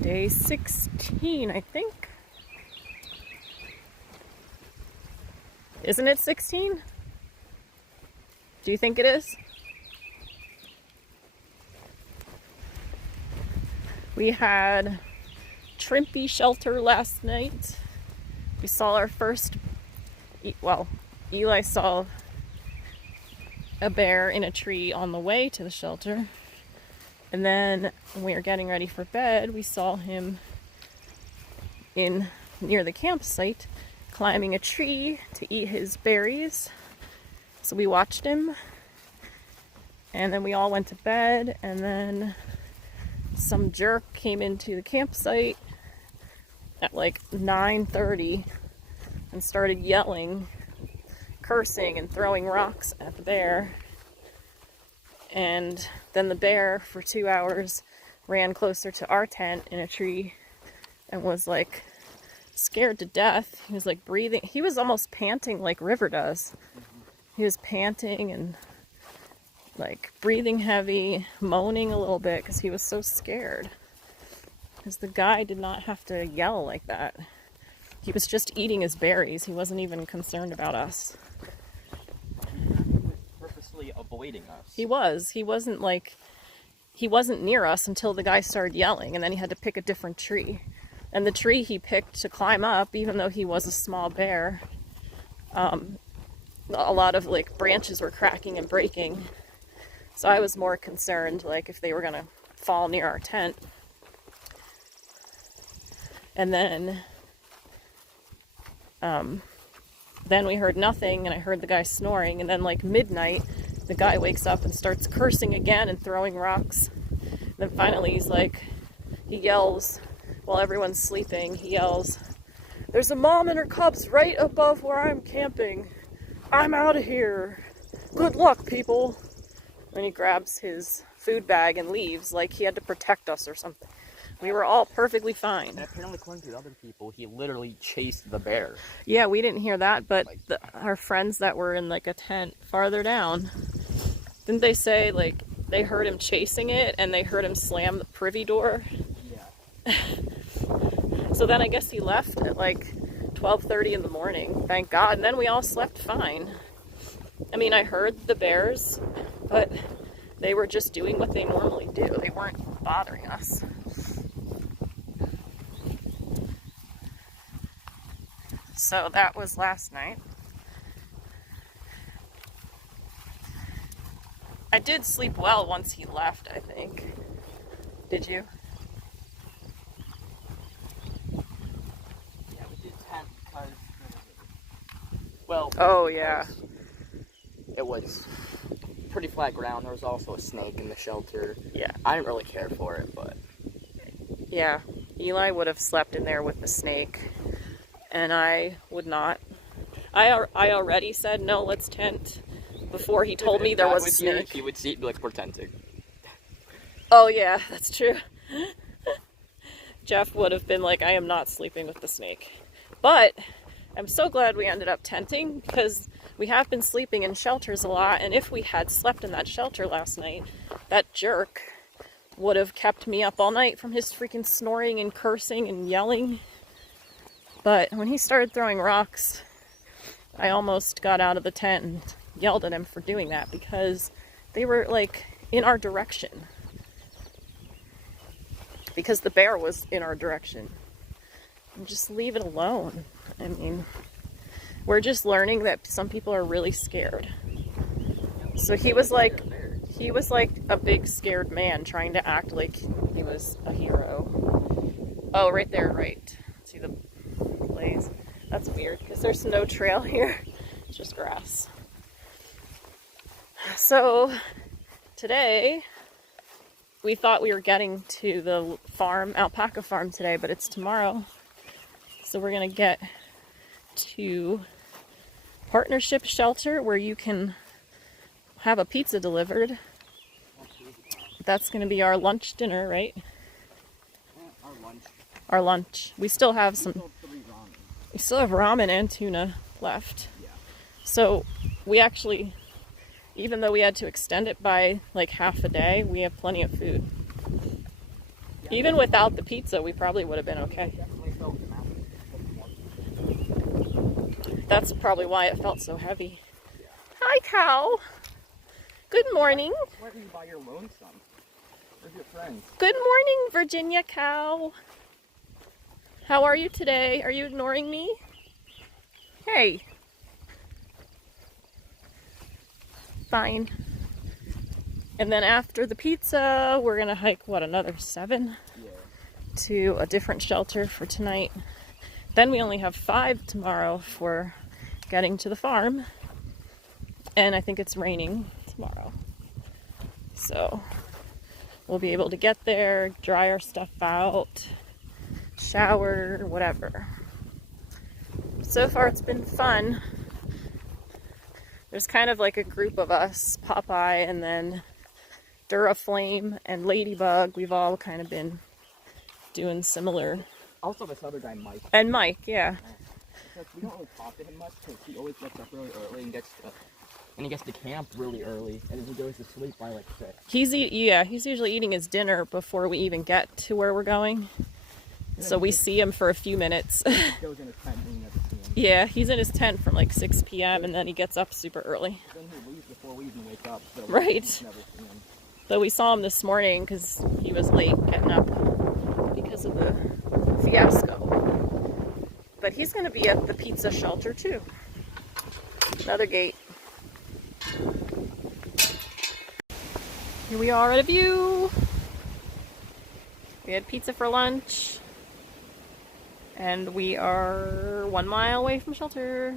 Day 16, I think. Isn't it 16? Do you think it is? We had Trimpi shelter last night. We saw our first, well, Eli saw a bear in a tree on the way to the shelter. And then when we were getting ready for bed, we saw him near the campsite climbing a tree to eat his berries. So we watched him, and then we all went to bed, and then some jerk came into the campsite at like 9:30 and started yelling, cursing, and throwing rocks at the bear. And then the bear, for 2 hours, ran closer to our tent in a tree and was like scared to death. He was like breathing. He was almost panting like River does. He was panting and like breathing heavy, moaning a little bit because he was so scared. Because the guy did not have to yell like that. He was just eating his berries. He wasn't even concerned about us. Avoiding us. He was. He wasn't near us until the guy started yelling, and then he had to pick a different tree. And the tree he picked to climb up, even though he was a small bear, a lot of like branches were cracking and breaking. So I was more concerned like if they were gonna fall near our tent. And then we heard nothing, and I heard the guy snoring, and then like midnight the guy wakes up and starts cursing again and throwing rocks. And then finally he yells while everyone's sleeping, he yells, "There's a mom and her cubs right above where I'm camping. I'm out of here. Good luck, people." And he grabs his food bag and leaves like he had to protect us or something. We were all perfectly fine. And apparently, according to the other people, he literally chased the bear. Yeah, we didn't hear that, but our friends that were in like a tent farther down, didn't they say like they heard him chasing it and they heard him slam the privy door? Yeah. So then I guess he left at like 12:30 in the morning, thank God, and then we all slept fine. I mean, I heard the bears, but they were just doing what they normally do. They weren't bothering us. So that was last night. I did sleep well once he left, I think. Did you? Yeah, we did tent because, well... Oh, yeah. It was pretty flat ground. There was also a snake in the shelter. Yeah. I didn't really care for it, but... Yeah, Eli would have slept in there with the snake, and I would not. I already said, no, let's tent, before he told me there was a snake. He would see it like, we're tenting. Oh yeah, that's true. Jeff would have been like, I am not sleeping with the snake. But I'm so glad we ended up tenting, because we have been sleeping in shelters a lot, and if we had slept in that shelter last night, that jerk would have kept me up all night from his freaking snoring and cursing and yelling. But when he started throwing rocks, I almost got out of the tent and yelled at him for doing that, because they were like in our direction. Because the bear was in our direction. And just leave it alone. I mean, we're just learning that some people are really scared. So he was like a big scared man trying to act like he was a hero. Oh, right there, right. See the blaze? That's weird, because there's no trail here. It's just grass. So, today, we thought we were getting to the farm, alpaca farm today, but it's tomorrow. So we're going to get to Partnership Shelter, where you can have a pizza delivered. That's going to be our lunch dinner, right? Our lunch. We still have we still have ramen and tuna left. Yeah. So we actually, even though we had to extend it by like half a day, we have plenty of food. Even without the pizza, we probably would have been okay. That's probably why it felt so heavy. Hi, cow. Good morning. Why do you buy your lonesome? Where's your friends? Good morning, Virginia cow. How are you today? Are you ignoring me? Hey. Fine. And then after the pizza, we're gonna hike, what, another 7? Yeah. To a different shelter for tonight. Then we only have 5 tomorrow for getting to the farm. And I think it's raining tomorrow. So we'll be able to get there, dry our stuff out, shower, whatever. So far it's been fun. There's kind of like a group of us, Popeye and then Duraflame and Ladybug. We've all kind of been doing similar. Also this other guy, Mike. And Mike, yeah. We don't really talk to him much because he always gets up really early and he gets to camp really early, and then he goes to sleep by like 6. He's usually eating his dinner before we even get to where we're going. Yeah, So we see him for a few minutes. He goes in his tent and we never see him. Yeah, he's in his tent from like 6 p.m. and then he gets up super early. Then he leaves before we even wake up. So Right. We never see him. Though we saw him this morning because he was late getting up because of the fiasco. But he's going to be at the pizza shelter too. Another gate. Here we are at a view. We had pizza for lunch. And we are 1 mile away from shelter.